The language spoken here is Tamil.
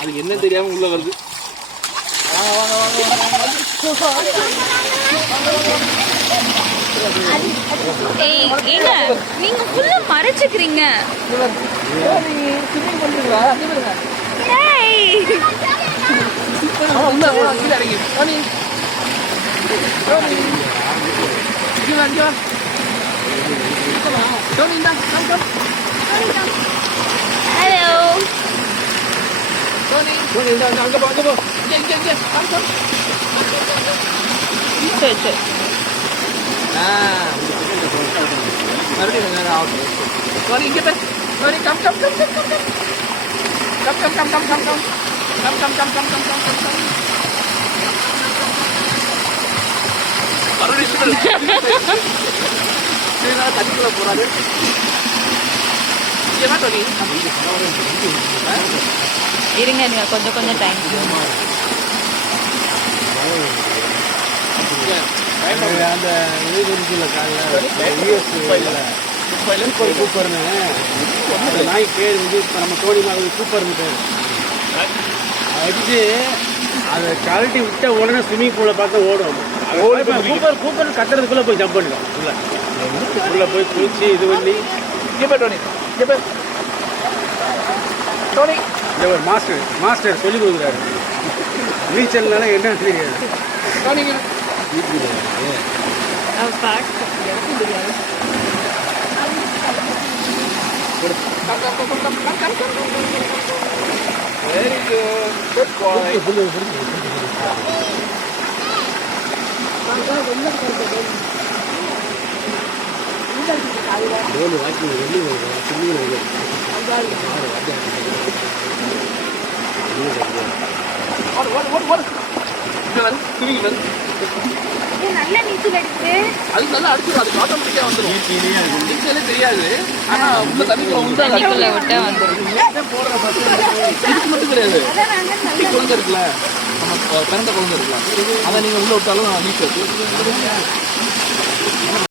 அது என்ன தெரியாம உள்ள வருது. நீங்க ஃபுல்லா மறைச்சுக்கிறீங்க. ஹலோ சரி சரி தண்ணிக்குள்ள போறாரு. இருங்க நீங்க கொஞ்சம் கொஞ்சம் டைம் அந்த கூப்பர்னு நாய் பேர் வந்து இப்போ நம்ம தோனி மாதிரி கூப்பர்னு பேர் அடிச்சு அதை கழட்டி விட்ட உடனே ஸ்விம்மிங் பூலை பார்த்து ஓடும். கூப்பர் கத்துறதுக்குள்ளே போய் ஜம்ப் பண்ணிடும். உள்ள போய் குளிச்சு இது பண்ணி மாஸ்டர் சொல்லிக் கொடுக்குறாரு. நீச்சல்னால என்னன்னு தெரியாது. Very good. Good boy. நல்ல நீச்சல் அடிக்குது. அது நல்லா அடிச்சிடும். அது ஆட்டோமேட்டிக்கா வந்துடும். நீச்சலே தெரியாது. ஆனா உள்ள தண்ணிக்குள்ள விட்டா வந்துடும். இதுக்கு மட்டும் கிடையாது. குழந்தை இருக்குல்ல, நம்ம பிறந்த குழந்தை இருக்குல்ல, அதை நீங்க உள்ள விட்டாலும் நீச்சல்